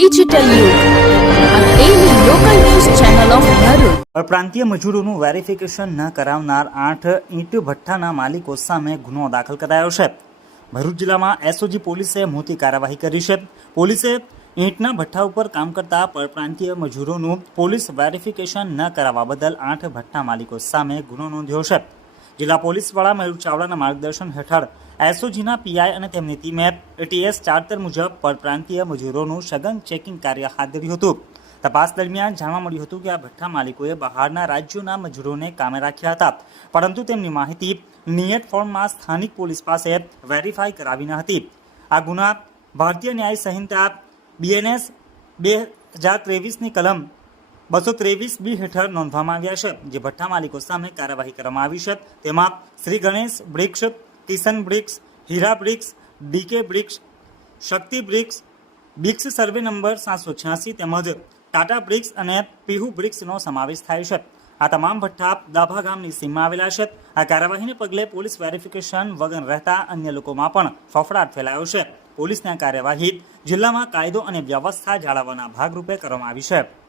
Digital channel પરપ્રાંતીય મજૂરોનું verification ન કરાવનાર આઠ ઈંટ ભઠ્ઠાના માલિકો સામે ગુનો દાખલ કરાયો છે ભરૂચ જિલ્લામાં એસઓજી પોલીસે મોટી કાર્યવાહી કરી છે પોલીસે ઈંટના ભઠ્ઠા ઉપર કામ કરતા પરપ્રાંતીય મજૂરોનું પોલીસ વેરિફિકેશન ન કરાવવા બદલ આઠ ભઠ્ઠા માલિકો સામે ગુનો નોંધ્યો છે જિલ્લા પોલીસ વડા મયુર ચાવડાના માર્ગદર્શન હેઠળ એસઓજીના પીઆઈ અને તેમની ટીમે એટીએસ ચાર્ટર મુજબ પરપ્રાંતીય મજૂરોનું સઘન ચેકિંગ કાર્ય હાથ ધર્યું હતું. તપાસ દરમિયાન જાણવા મળ્યું હતું કે આ ભઠ્ઠા માલિકોએ બહારના રાજ્યોના મજૂરોને કામે રાખ્યા હતા, પરંતુ તેમની માહિતી નિયત ફોર્મમાં સ્થાનિક પોલીસ પાસે વેરીફાઈ કરાવી ન હતી. આ ગુના ભારતીય ન્યાય સંહિતા બીએનએસ બે હજાર ત્રેવીસની કલમ બસો ત્રેવીસ બી હેઠળ નોંધવામાં આવ્યા છે, જે ભઠ્ઠા માલિકો સામે કાર્યવાહી કરવામાં આવી છે. તેમાં Shri Ganesh bricks Kishan bricks, Hira bricks, DK bricks, Shakti bricks bricks survey number સાતસો છ્યાસી તેમજ ટાટા બ્રિક્સ અને પીહુ બ્રિક્સનો સમાવેશ થાય છે. આ તમામ ભઠ્ઠા દાભા ગામની સીમમાં આવેલા છે. આ કાર્યવાહીને પગલે પોલીસ વેરિફિકેશન વગર રહેતા અન્ય લોકોમાં પણ ફફડાટ ફેલાયો છે. પોલીસની કાર્યવાહી જિલ્લામાં કાયદો અને વ્યવસ્થા જાળવવાના ભાગરૂપે કરવામાં આવી છે.